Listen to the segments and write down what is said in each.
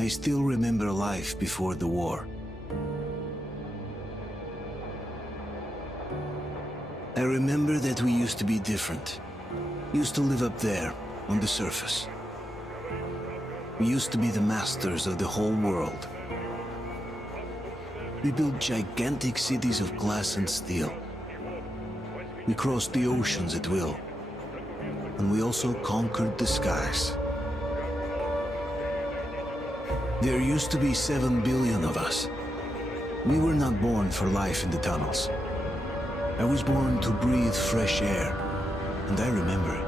I still remember life before the war. I remember that we used to be different. Used to live up there, on the surface. We used to be the masters of the whole world. We built gigantic cities of glass and steel. We crossed the oceans at will. And we also conquered the skies. There used to be 7 billion of us. We were not born for life in the tunnels. I was born to breathe fresh air, and I remember it.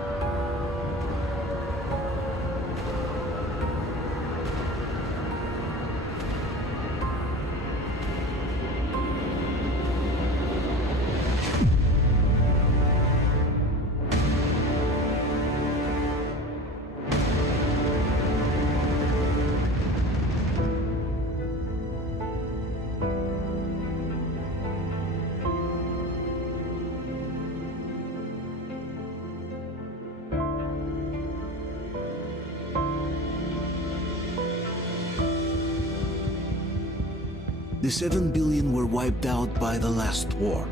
The 7 billion were wiped out by the last war.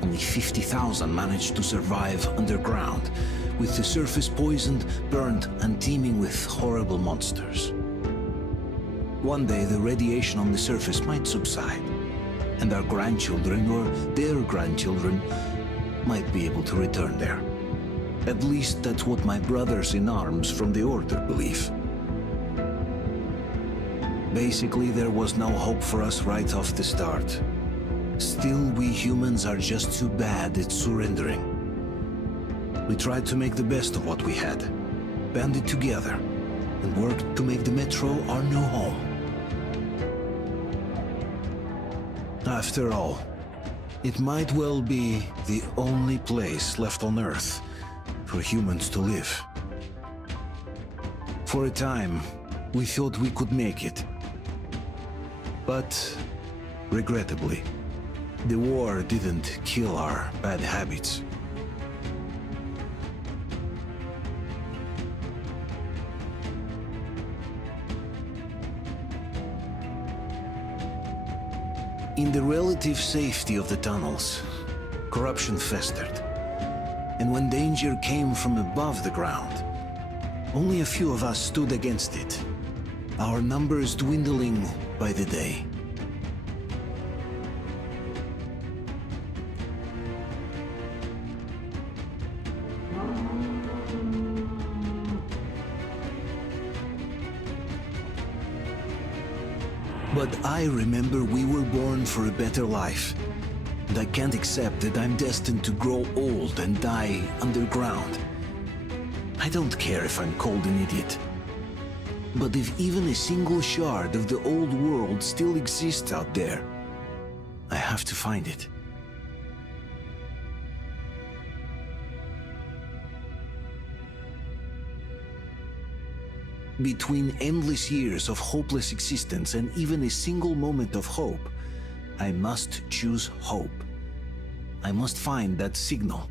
Only 50,000 managed to survive underground, with the surface poisoned, burned, and teeming with horrible monsters. One day the radiation on the surface might subside, and our grandchildren or their grandchildren might be able to return there. At least that's what my brothers in arms from the Order believe. Basically, there was no hope for us right off the start. Still, we humans are just too bad at surrendering. We tried to make the best of what we had, banded together, and worked to make the Metro our new home. After all, it might well be the only place left on Earth for humans to live. For a time, we thought we could make it. But, regrettably, the war didn't kill our bad habits. In the relative safety of the tunnels, corruption festered. And when danger came from above the ground, only a few of us stood against it, our numbers dwindling by the day. But I remember we were born for a better life, and I can't accept that I'm destined to grow old and die underground. I don't care if I'm called an idiot. But if even a single shard of the old world still exists out there, I have to find it. Between endless years of hopeless existence and even a single moment of hope, I must choose hope. I must find that signal.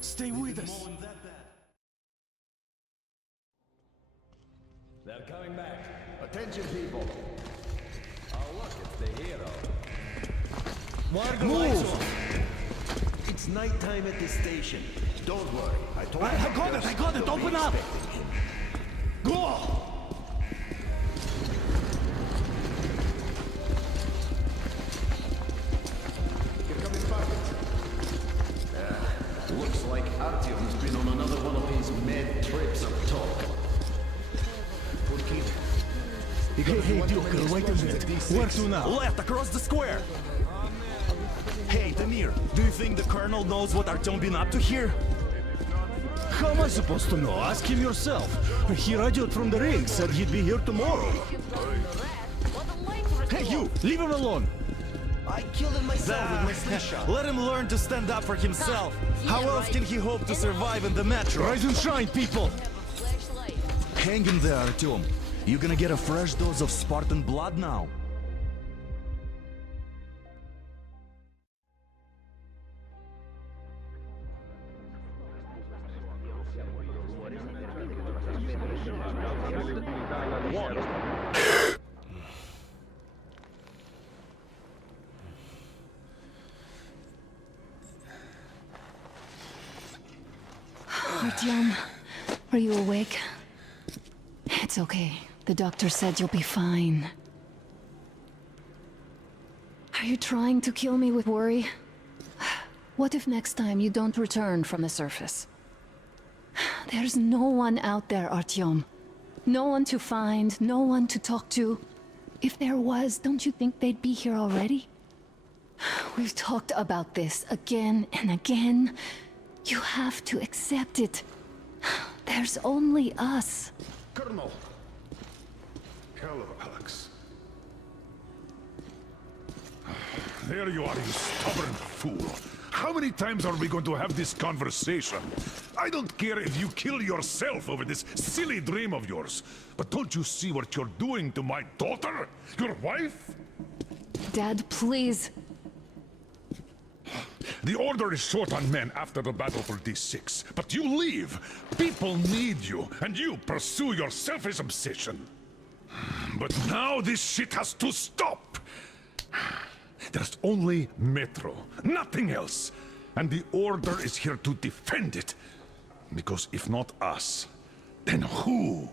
Stay with us. They're coming back. Attention, people. Oh, look, it's the hero. Move! It's nighttime at the station. Don't worry. I told you. I got it! Open up! Go! Here come his pockets. Looks like Artyom's been on another one of his mad trips of talk. Hey, Duke, wait a minute. Where to now? Left, across the square! Hey, Damir, do you think the Colonel knows what Artyom been up to here? How am I supposed to know? Ask him yourself. He radioed from the ring, said he'd be here tomorrow. Hey, you! Leave him alone! I killed him myself with my slingshot. Let him learn to stand up for himself. How else can he hope to survive in the metro? Rise and shine, people! Hang in there, Artyom. You're gonna get a fresh dose of Spartan blood now. Artyom, are you awake? It's okay. The doctor said you'll be fine. Are you trying to kill me with worry? What if next time you don't return from the surface? There's no one out there, Artyom. No one to find, no one to talk to. If there was, don't you think they'd be here already? We've talked about this again and again. You have to accept it. There's only us. Colonel! Hello, Alex. There you are, you stubborn fool. How many times are we going to have this conversation? I don't care if you kill yourself over this silly dream of yours. But don't you see what you're doing to my daughter? Your wife? Dad, please. The Order is short on men after the battle for D6, but you leave. People need you, and you pursue your selfish obsession. But now this shit has to stop. There's only Metro, nothing else. And the Order is here to defend it. Because if not us, then who?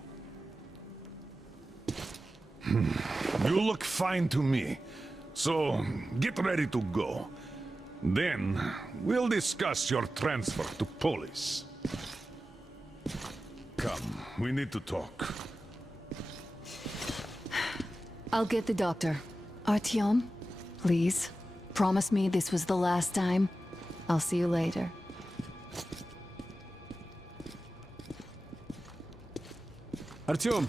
You look fine to me. So, get ready to go. Then, we'll discuss your transfer to Polis. Come, we need to talk. I'll get the doctor. Artyom, please, promise me this was the last time. I'll see you later. Artyom,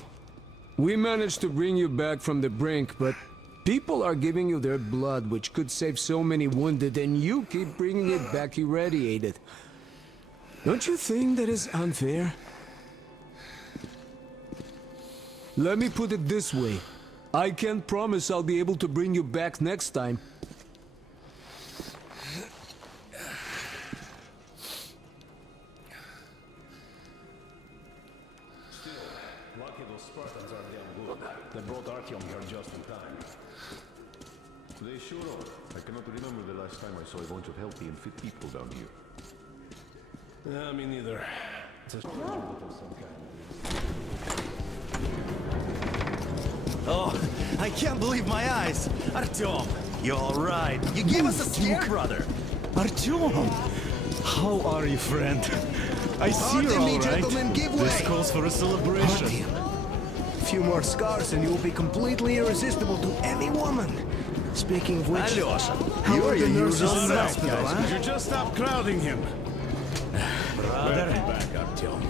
we managed to bring you back from the brink, but people are giving you their blood, which could save so many wounded, and you keep bringing it back irradiated. Don't you think that is unfair? Let me put it this way. I can't promise I'll be able to bring you back next time. Lucky those Spartans are damn good. They brought Artyom here just in time. They sure are. I cannot remember the last time I saw a bunch of healthy and fit people down here. Me neither. It's a struggle of some kind. Oh, I can't believe my eyes! Artyom, you alright? You gave us a scare, brother! Artyom! How are you, friend? I see you're Pardon me, all right. gentlemen, give This way. calls for a celebration. A few more scars and you'll be completely irresistible to any woman. Speaking of which, Alyosha, how you're are the your nurses usual in the self, hospital, Guys, huh? would you just stop crowding him? brother. Back, Artyom.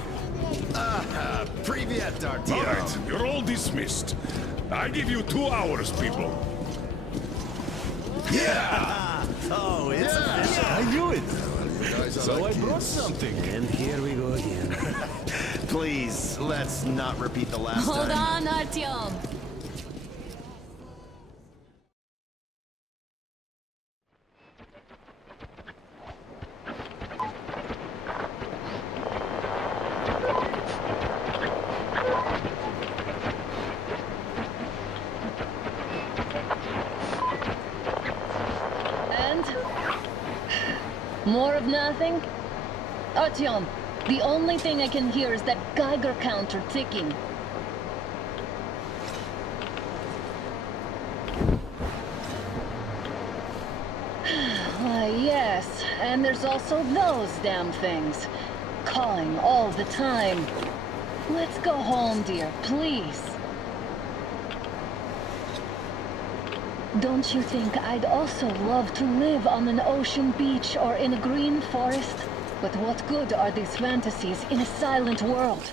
Привет, All Artyom! right, you're all dismissed. I give you 2 hours, people. Oh, it's official. I knew it. Guys, So I brought something. And here we go again. Please, let's not repeat the last Hold time. on, Artyom. And? More of nothing? Artyom, the only thing I can hear is that Geiger counter ticking. Yes, and there's also those damn things. Calling all the time. Let's go home, dear, please. Don't you think I'd also love to live on an ocean beach or in a green forest? But what good are these fantasies in a silent world?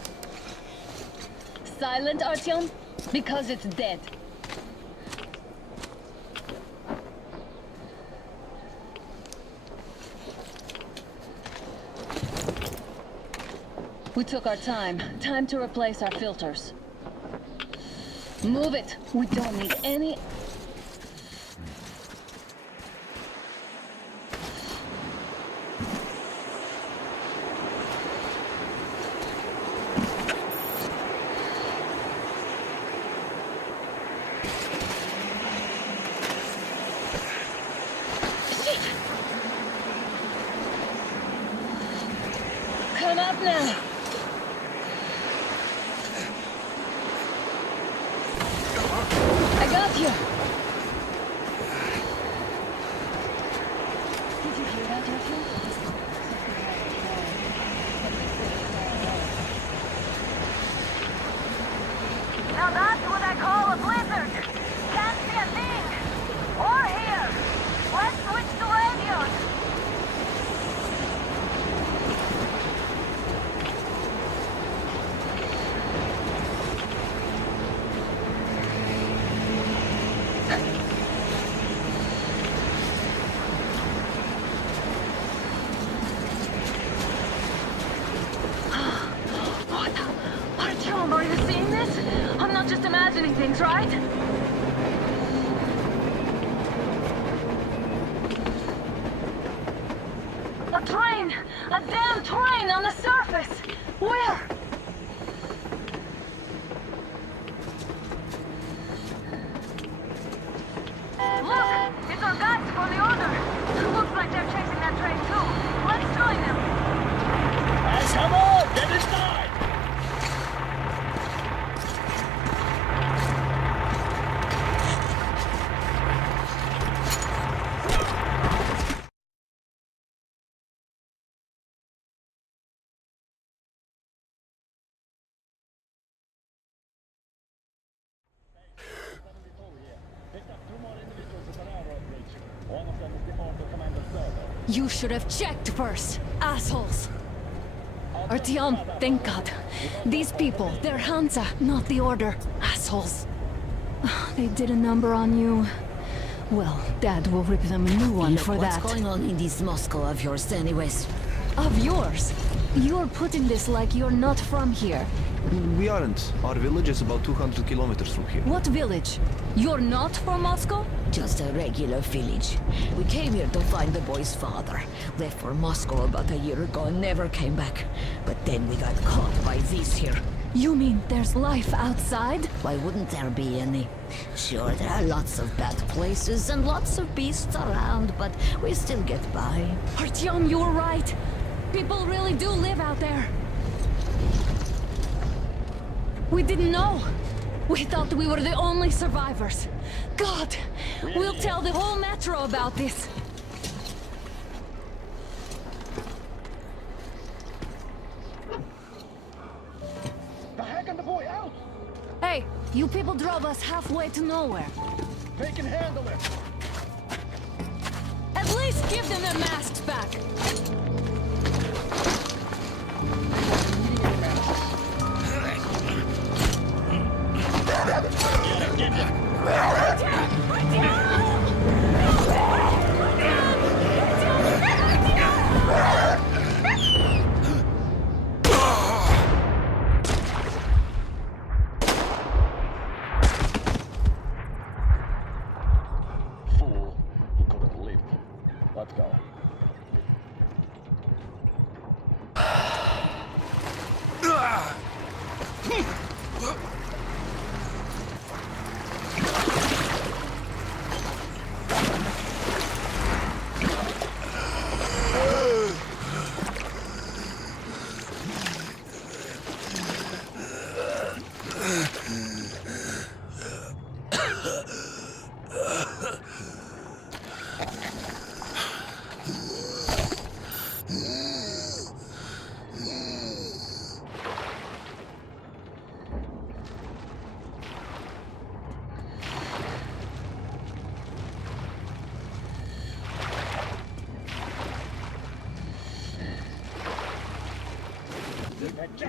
Silent, Artyom? Because it's dead. We took our time. Time to replace our filters. Move it. We don't need any... Shit! Come up now. I got you. Did you hear that, Artyom? Now that's what I call a blizzard. Can't see a thing. Or hear. Let's switch to radios. What? Artyom, are you seeing this? I'm not just imagining things, right? A train! A damn train on the surface! Where? Look! It's our guys for the order! Looks like they're chasing that train too. Let's join them! One of them is the order commander server. You should have checked first, assholes! Artyom, thank God. These people, they're Hansa, not the Order. Assholes. They did a number on you. Well, Dad will rip them a new one for that. What's going on in this Moscow of yours anyways? Of yours? You're putting this like you're not from here. We aren't. Our village is about 200 kilometers from here. What village? You're not from Moscow? Just a regular village. We came here to find the boy's father. Left for Moscow about a year ago and never came back. But then we got caught by these here. You mean there's life outside? Why wouldn't there be any? Sure, there are lots of bad places and lots of beasts around, but we still get by. Artyom, you were right. People really do live out there. We didn't know. We thought we were the only survivors. God, we'll tell the whole metro about this. The heck and the boy out! Hey, you people drove us halfway to nowhere. They can handle it! At least give them their masks back. Fool. He couldn't live. Let's go.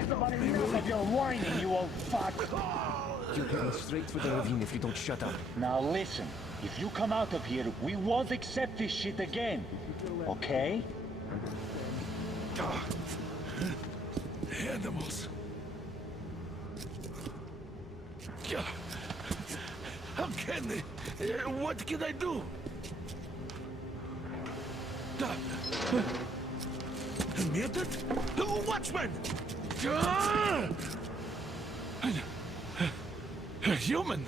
Somebody enough of your whining, you old fuck! You're going straight for the ravine if you don't shut up. Now listen, if you come out of here, we won't accept this shit again. Okay? Animals. How can they? What can I do? Muted? Watchman! Human?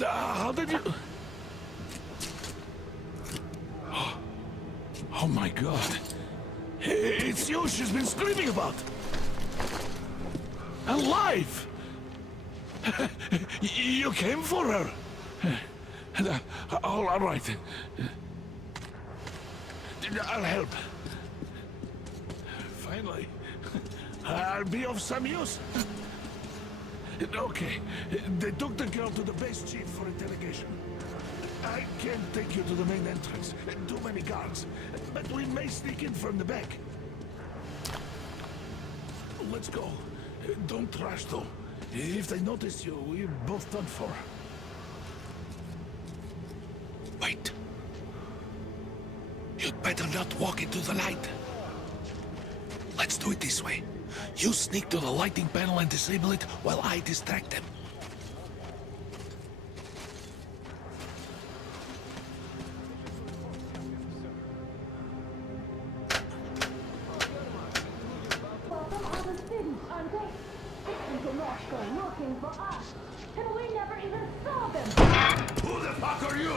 How did you... Oh my God. It's you she's been screaming about. Alive! You came for her. All right. I'll help. Finally, I'll be of some use. Okay, they took the girl to the base chief for interrogation. I can't take you to the main entrance. Too many guards. But we may sneak in from the back. Let's go. Don't rush, though. If they notice you, we're both done for. Wait. You'd better not walk into the light. Let's do it this way. You sneak to the lighting panel and disable it while I distract them. Looking for us, and we never even saw them. Who the fuck are you?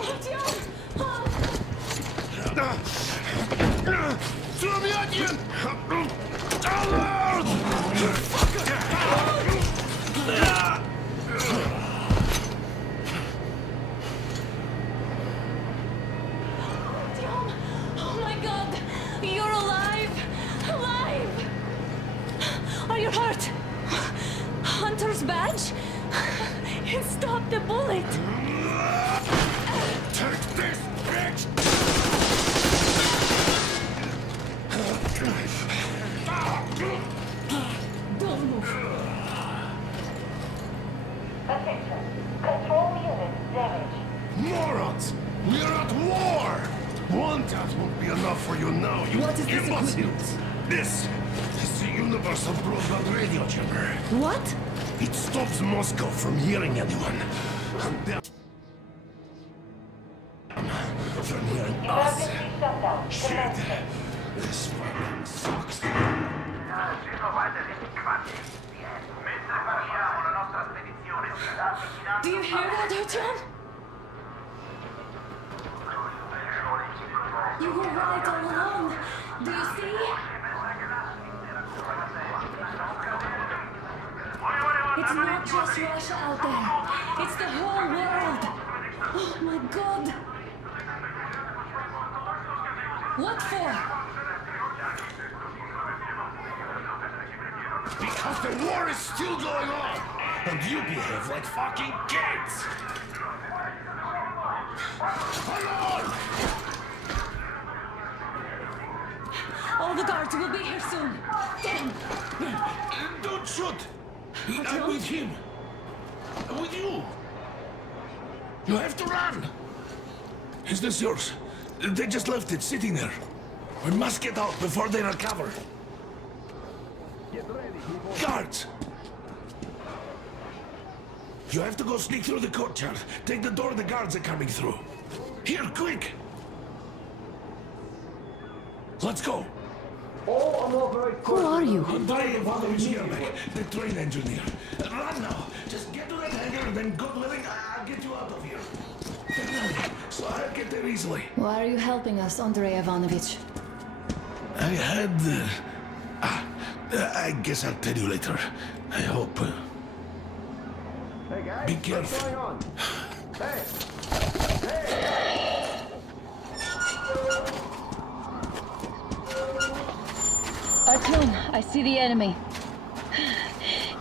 Oh my God! You're alive! Alive! Are you hurt? Hunter's badge? It stopped the bullet! Take this, bitch! Morons! We're at war! One tap won't be enough for you now, you What is this imbeciles! This is the universal broadband radio jammer. What? It stops Moscow from hearing anyone. And them from hearing us. Shit. This fucking sucks. Do you hear that, Artyom? You were right all along. Do you see? It's not just Russia out there. It's the whole world. Oh my God. What for? Because the war is still going on, and you behave like fucking kids! Alone! All the guards will be here soon. Damn. Don't shoot! I'm with him. I'm with you. You have to run. Is this yours? They just left it sitting there. We must get out before they recover. Guards! You have to go sneak through the courtyard. Take the door the guards are coming through. Here, quick! Let's go. Who are you? Andrei Ivanovich Yermak, the train engineer. Run now. Just get to that hangar and then God willing, I'll get you out of here. So I'll get there easily. Why are you helping us, Andrei Ivanovich? I had... I guess I'll tell you later. I hope. Hey guys, Be careful. what's going on? Hey! Artyom, I see the enemy.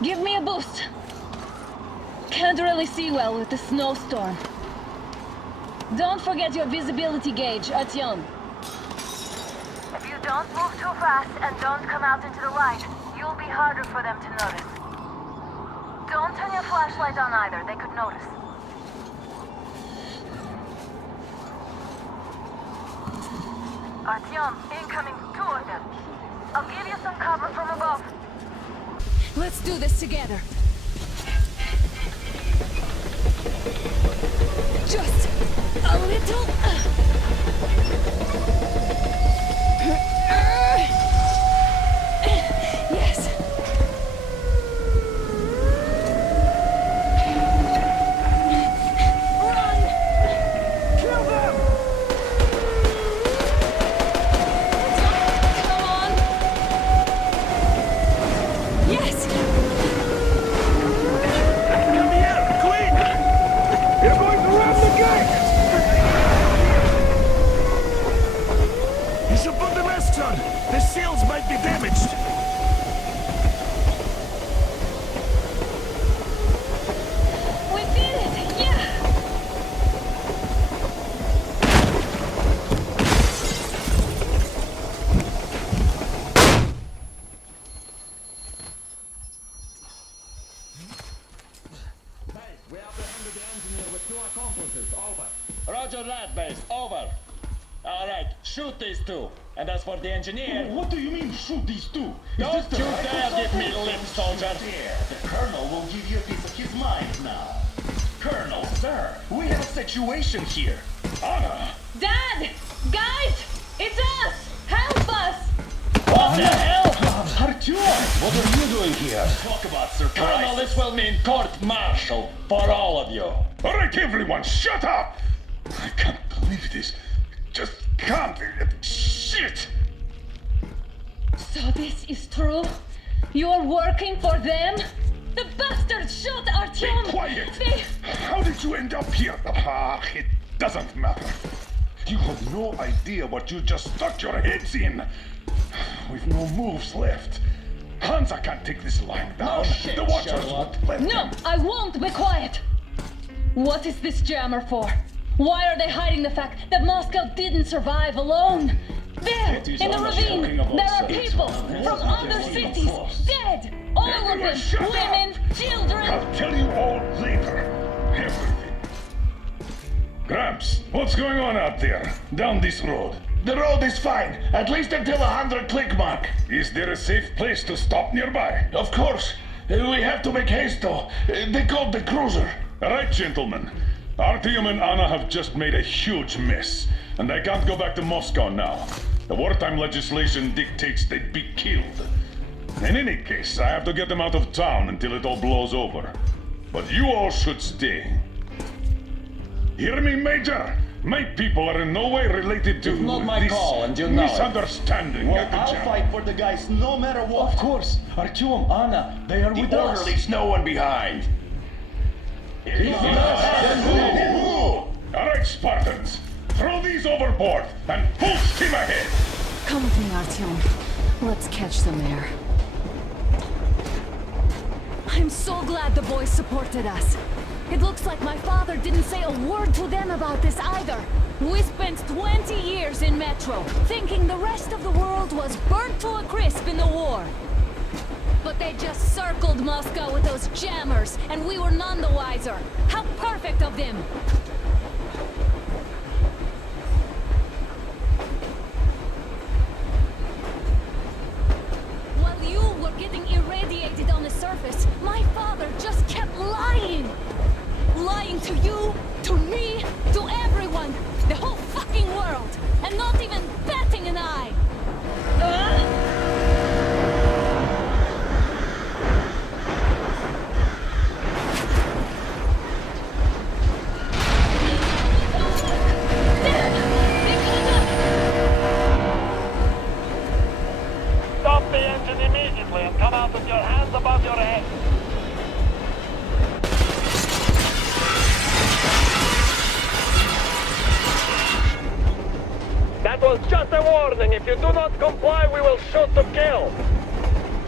Give me a boost. Can't really see well with the snowstorm. Don't forget your visibility gauge, Artyom. If you don't move too fast and don't come out into the light, you'll be harder for them to notice. Don't turn your flashlight on either, they could notice. Artyom, incoming, 2 of them. I'll give you some cover from above. Let's do this together. Just a little... Yes. Run! Kill them! Come on! Yes! Come here, quick! You're going to ram the gate! You should put the masks on. The seals might be damaged. We did it! Yeah! We apprehended the engineer with 2 accomplices. Over. Roger that, base. Over. All right, shoot these 2. And as for the engineer... What do you mean, shoot these 2? Don't you dare give me lip, soldier! The Colonel will give you a piece of his mind now. Colonel, sir, we have a situation here. Anna! Dad! Guys! It's us! Help us! What the hell? Artyom, what are you doing here? Talk about surprise. Colonel, this will mean court-martial for all of you. All right, everyone, shut up! I can't believe this. Just can't. Shit! So this is true? You're working for them? The bastards shot Artyom! Be quiet! They... How did you end up here? It doesn't matter. You have no idea what you just stuck your heads in. We've no moves left. Hansa can't take this line down. No shit, the Watchers Sherlock. won't let No, them. I won't be quiet! What is this jammer for? Why are they hiding the fact that Moscow didn't survive alone? There, It is in the almost ravine, talking about there are sex. people from other cities, dead! All of Everyone them, shut up! women, children! I'll tell you all later. Everything. Gramps, what's going on out there? Down this road? The road is fine, at least until 100 click mark. Is there a safe place to stop nearby? Of course. We have to make haste though. They called the cruiser. Alright, gentlemen. Artyom and Anna have just made a huge mess, and they can't go back to Moscow now. The wartime legislation dictates they'd be killed. In any case, I have to get them out of town until it all blows over. But you all should stay. Hear me, Major? My people are in no way related to It's not my this call, and you know it. misunderstanding Well, at the I'll jam. fight for the guys no matter what. Of course. Artyom, Anna, they are with us. Order leaves no one behind. Alright, Spartans. Throw these overboard and full steam ahead. Come with me, Artyom. Let's catch some air. I'm so glad the boys supported us. It looks like my father didn't say a word to them about this either. We spent 20 years in Metro, thinking the rest of the world was burnt to a crisp in the war. But they just circled Moscow with those jammers, and we were none the wiser. How perfect of them! While you were getting irradiated on the surface, my father just kept lying! Lying to you, to me, to everyone! The whole fucking world! And not even batting an eye! Stop the engine immediately and come out with your hands above your head. That was just a warning. If you do not comply, we will shoot to kill.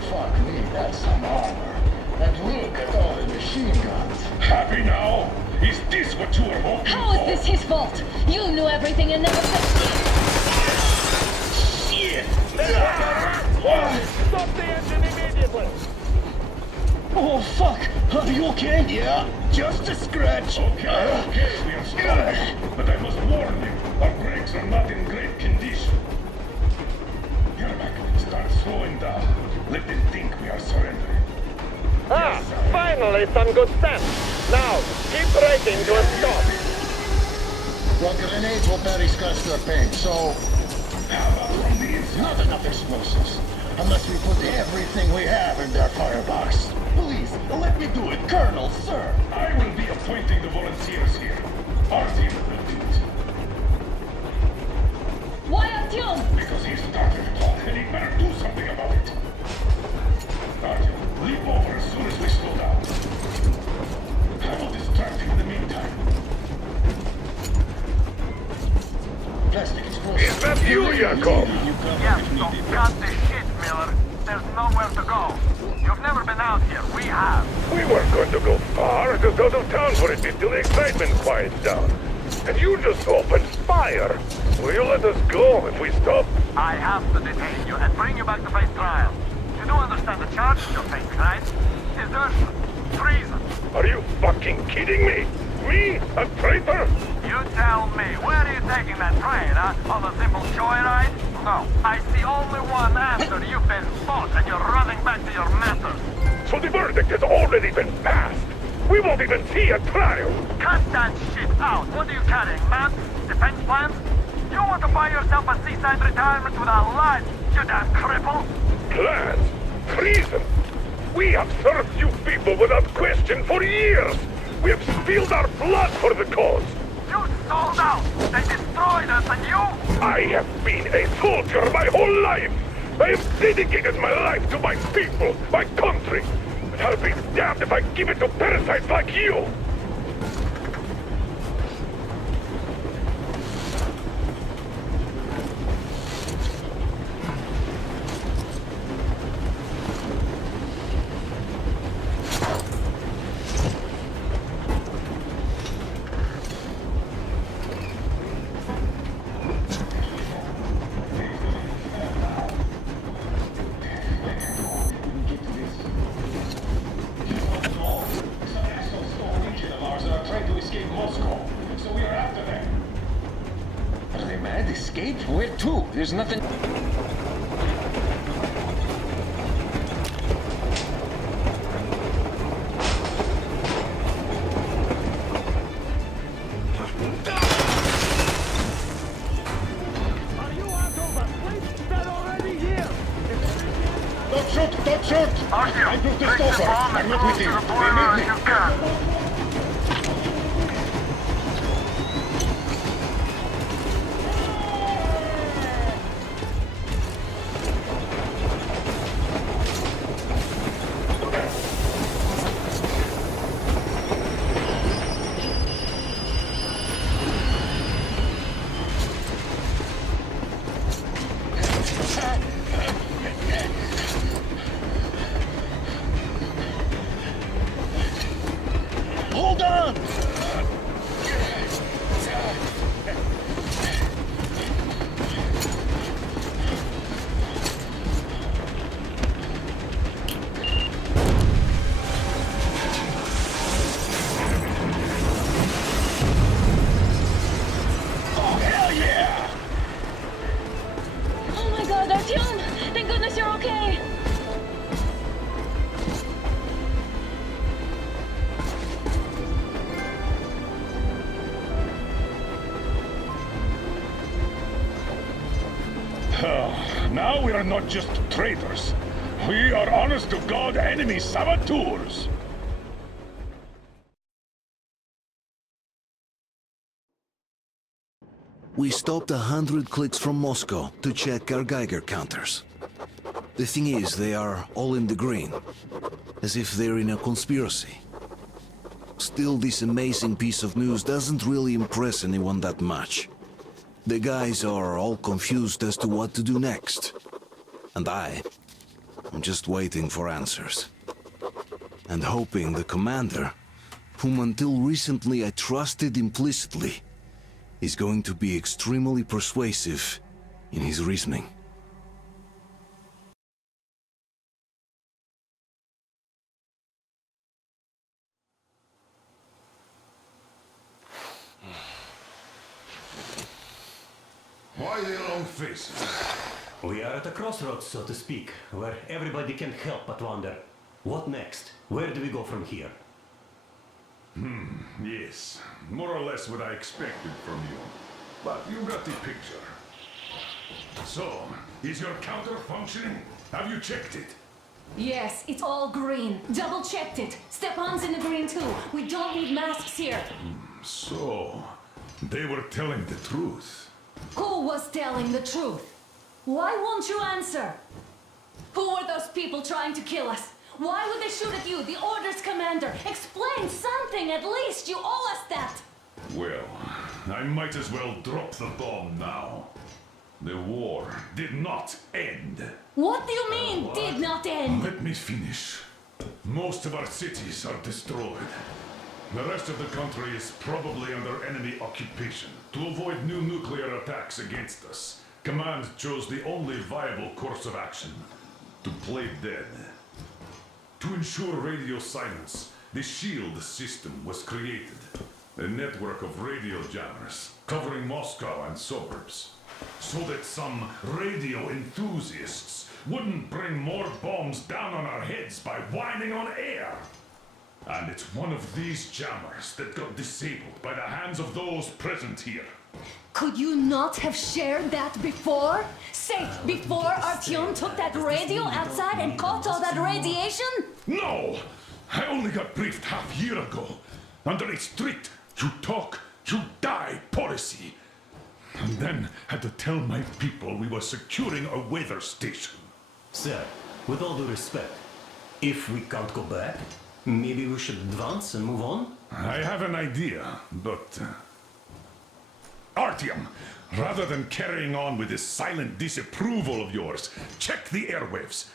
Fuck me, that's some armor. And look at all the machine guns. Happy now? Is this what you were hoping How is for? this his fault? You knew everything and never said Shit! Stop the engine immediately. Oh, fuck! Are you okay? Yeah, just a scratch. Okay, we are strong. But I must warn you, our brakes are not in great condition. Yermak, start slowing down. Let them think we are surrendering. Ah, finally some good sense. Now, keep braking to a stop. Well, grenades will barely scratch their paint, so... How about from the inside? Not enough explosives. Unless we put everything we have in their firebox. Please, let me do it, Colonel, sir. I will be appointing the volunteers here. Our team will do it. Why Artyom? Because he started it all, and he better do something about it. Artyom, leap over as soon as we slow down. I will distract him in the meantime. Plastic explosives. Is that you, Yakov? Yes, so cut the shit, Miller. There's nowhere to go. You've never been out here. We have. We weren't going to go far, just out of town for a bit till the excitement quiets down. And you just opened fire. Will you let us go if we stop? I have to detain you and bring you back to face trial. You do understand the charges you're facing, right? Desertion, treason. Are you fucking kidding me? Me? A traitor? You tell me, where are you taking that train, huh? On a simple joyride? No, I see only one answer. You've been fought and you're running back to your masters. So the verdict has already been passed. We won't even see a trial. Cut that shit out. What are you carrying, man? Defense plans? You want to buy yourself a seaside retirement without life, you damn cripple? Plans? Treason? We have served you people without question for years. We have spilled our blood for the cause. You sold out. They destroyed us and you? I have been a soldier my whole life. I have dedicated my life to my people, my country. And I'll be damned if I give it to parasites like you. escape? Where to? There's nothing... Don't shoot! Don't shoot! I'm just a stalker. I'm not with you. They need me. Hold on! Oh my god, Artyom! Thank goodness you're okay! Now we are not just traitors. We are honest-to-God enemy saboteurs. We stopped 100 clicks from Moscow to check our Geiger counters. The thing is, they are all in the green, as if they're in a conspiracy. Still, this amazing piece of news doesn't really impress anyone that much. The guys are all confused as to what to do next. And I'm just waiting for answers. And hoping the commander, whom until recently I trusted implicitly, is going to be extremely persuasive in his reasoning. Why the long faces? We are at a crossroads, so to speak, where everybody can help but wonder. What next? Where do we go from here? Yes, more or less what I expected from you. But you got the picture. So, is your counter functioning? Have you checked it? Yes, it's all green. Double checked it. Stepan's in the green too. We don't need masks here. So, they were telling the truth. Who was telling the truth? Why won't you answer? Who were those people trying to kill us? Why would they shoot at you, the Order's commander? Explain something, at least! You owe us that! Well, I might as well drop the bomb now. The war did not end. What do you mean, did not end? Let me finish. Most of our cities are destroyed. The rest of the country is probably under enemy occupation. To avoid new nuclear attacks against us, Command chose the only viable course of action: to play dead. To ensure radio silence, the SHIELD system was created. A network of radio jammers covering Moscow and suburbs. So that some radio enthusiasts wouldn't bring more bombs down on our heads by whining on air. And it's one of these jammers that got disabled by the hands of those present here. Could you not have shared that before? Say, before Artyom took that radio outside and caught all that radiation? No! I only got briefed half year ago. Under a strict, you talk, you die policy. And then had to tell my people we were securing a weather station. Sir, with all due respect, if we can't go back, maybe we should advance and move on? I have an idea, but... Artyom, rather than carrying on with this silent disapproval of yours, check the airwaves.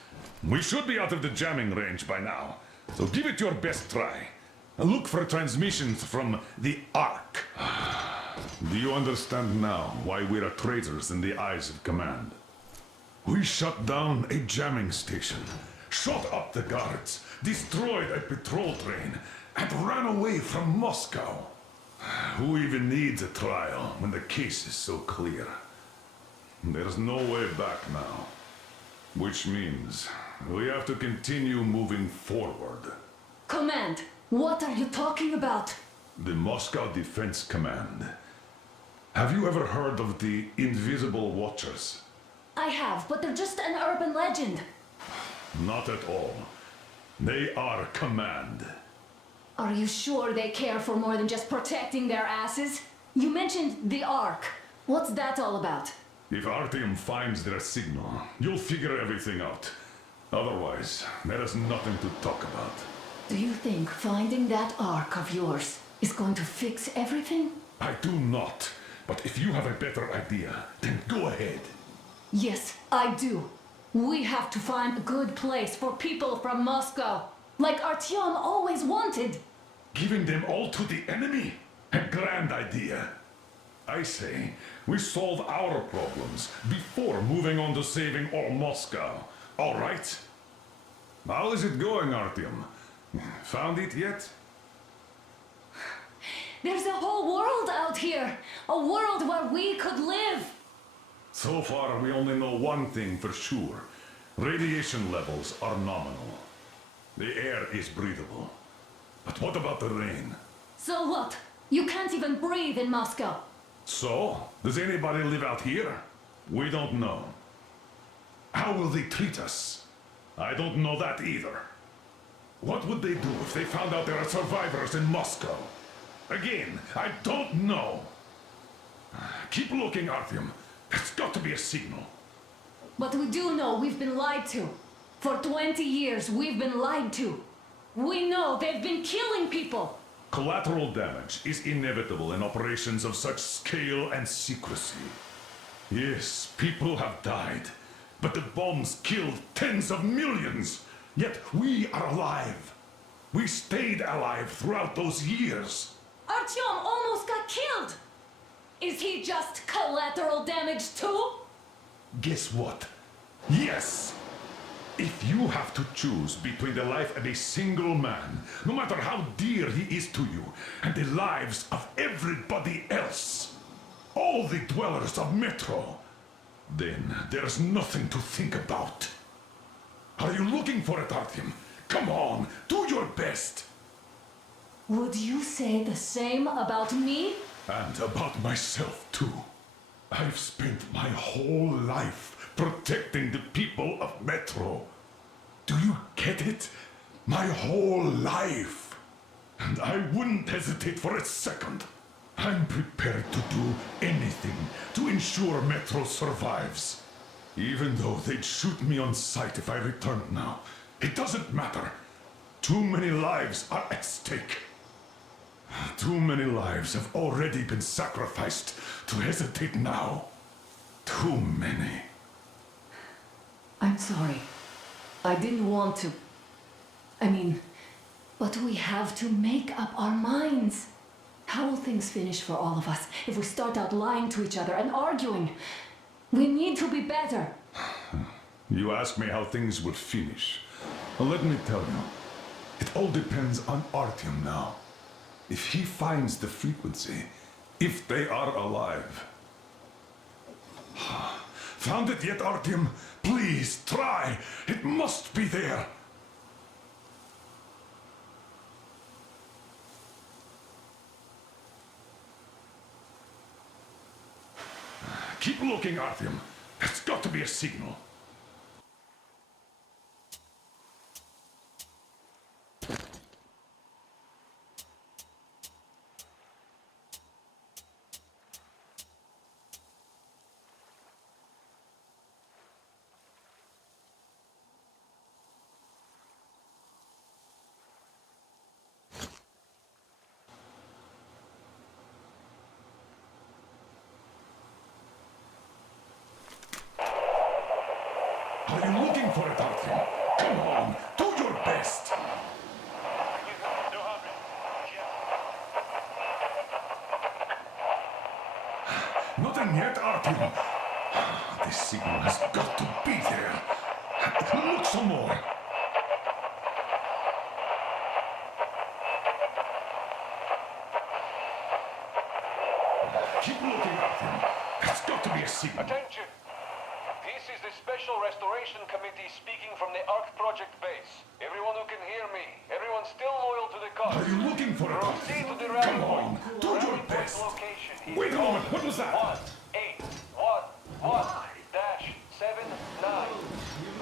We should be out of the jamming range by now, so give it your best try. Look for transmissions from the Ark. Do you understand now why we're traitors in the eyes of Command? We shut down a jamming station, shot up the guards, destroyed a patrol train, and ran away from Moscow. Who even needs a trial when the case is so clear? There's no way back now. Which means we have to continue moving forward. Command, what are you talking about? The Moscow Defense Command. Have you ever heard of the Invisible Watchers? I have, but they're just an urban legend. Not at all. They are command. Are you sure they care for more than just protecting their asses? You mentioned the Ark. What's that all about? If Artyom finds their signal, you'll figure everything out. Otherwise, there is nothing to talk about. Do you think finding that Ark of yours is going to fix everything? I do not. But if you have a better idea, then go ahead. Yes, I do. We have to find a good place for people from Moscow, like Artyom always wanted. Giving them all to the enemy? A grand idea. I say, we solve our problems before moving on to saving all Moscow. All right? How is it going, Artyom? Found it yet? There's a whole world out here. A world where we could live. So far, we only know one thing for sure. Radiation levels are nominal. The air is breathable. But what about the rain? So what? You can't even breathe in Moscow. So, does anybody live out here? We don't know. How will they treat us? I don't know that either. What would they do if they found out there are survivors in Moscow? Again, I don't know. Keep looking, Artyom. There's got to be a signal. But we do know we've been lied to. For 20 years, we've been lied to. We know they've been killing people. Collateral damage is inevitable in operations of such scale and secrecy. Yes, people have died, but the bombs killed tens of millions. Yet we are alive. We stayed alive throughout those years. Artyom almost got killed. Is he just collateral damage too? Guess what? Yes! If you have to choose between the life of a single man, no matter how dear he is to you, and the lives of everybody else, all the dwellers of Metro, then there's nothing to think about. Are you looking for it, Artyom? Come on, do your best. Would you say the same about me? And about myself, too. I've spent my whole life protecting the people of Metro. Do you get it? My whole life. And I wouldn't hesitate for a second. I'm prepared to do anything to ensure Metro survives. Even though they'd shoot me on sight if I returned now. It doesn't matter. Too many lives are at stake. Too many lives have already been sacrificed to hesitate now. Too many. I'm sorry. I didn't want to. But we have to make up our minds. How will things finish for all of us if we start out lying to each other and arguing? We need to be better. You ask me how things will finish. Well, let me tell you. It all depends on Artyom now. If he finds the frequency, if they are alive. Found it yet, Artyom? Please, try! It must be there! Keep looking, Artyom. There's got to be a signal. Are you looking for it, Artyom? Come on, do your best! Nothing yet, Artyom. This signal has got to be there. Look some more. Keep looking, Artyom. There's got to be a signal. Attention! This is the Special Restoration Committee speaking from the Ark Project base. Everyone who can hear me, everyone still loyal to the cause. Are you looking for a Proceed to the rally Come on, point. do your Rally point best. location is Wait a moment, what was that? 181-1-79.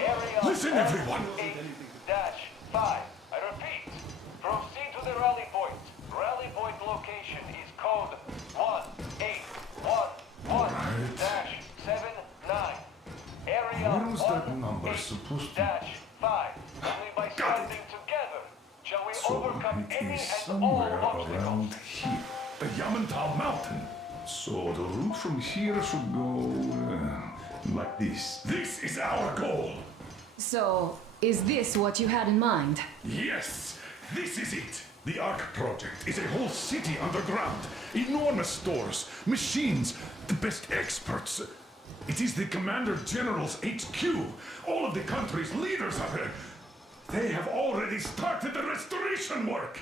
Area Listen, everyone. 8-5. I repeat, proceed to the rally point. Rally point location is code 1-8-1-1-79. Area Where was that number supposed to 1-5. Only by standing together shall we So overcome it any is and all somewhere obstacles. around here. The Yamantau Mountain. So the route from here should go like this. This is our goal. So, is this what you had in mind? Yes, this is it. The Ark Project is a whole city underground. Enormous stores, machines, the best experts. It is the Commander General's HQ. All of the country's leaders are there. They have already started the restoration work.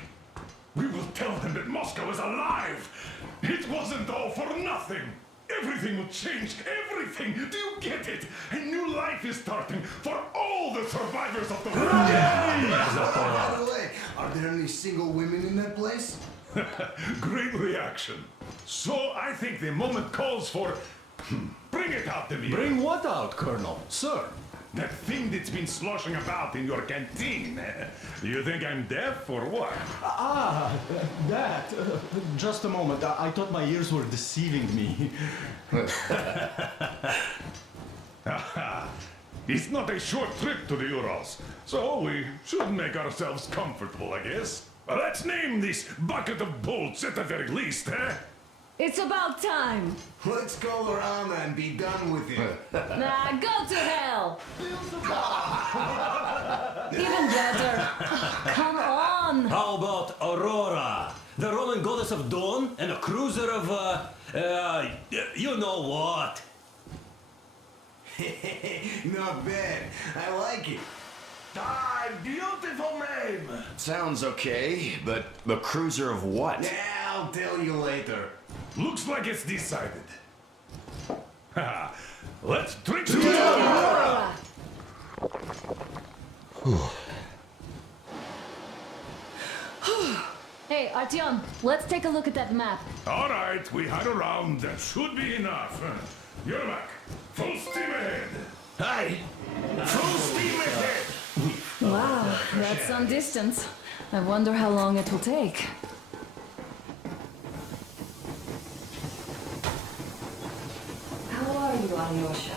We will tell them that Moscow is alive. It wasn't all for nothing. Everything will change. Everything. Do you get it? A new life is starting for all the survivors of the war. By the way, are there any single women in that place? Great reaction. So I think the moment calls for... Bring it out, Dmitry. Bring what out, Colonel? Sir? That thing that's been sloshing about in your canteen. You think I'm deaf or what? That. Just a moment. I thought my ears were deceiving me. It's not a short trip to the Urals, so we should make ourselves comfortable, I guess. Let's name this bucket of bolts at the very least, eh? It's about time! Let's call her Anna and be done with it. Nah, go to hell! Even better. Come on! How about Aurora? The Roman goddess of dawn and a cruiser of, you know what? Not bad. I like it. Ah, beautiful name! Sounds okay, but the cruiser of what? Yeah, I'll tell you later. Looks like it's decided. Let's drink to Aurora! Hey, Artyom, let's take a look at that map. All right, we had a round. That should be enough. You're back. Full steam ahead. Hi! Full steam ahead! Wow, that's some distance. I wonder how long it will take. How are you, Alyosha?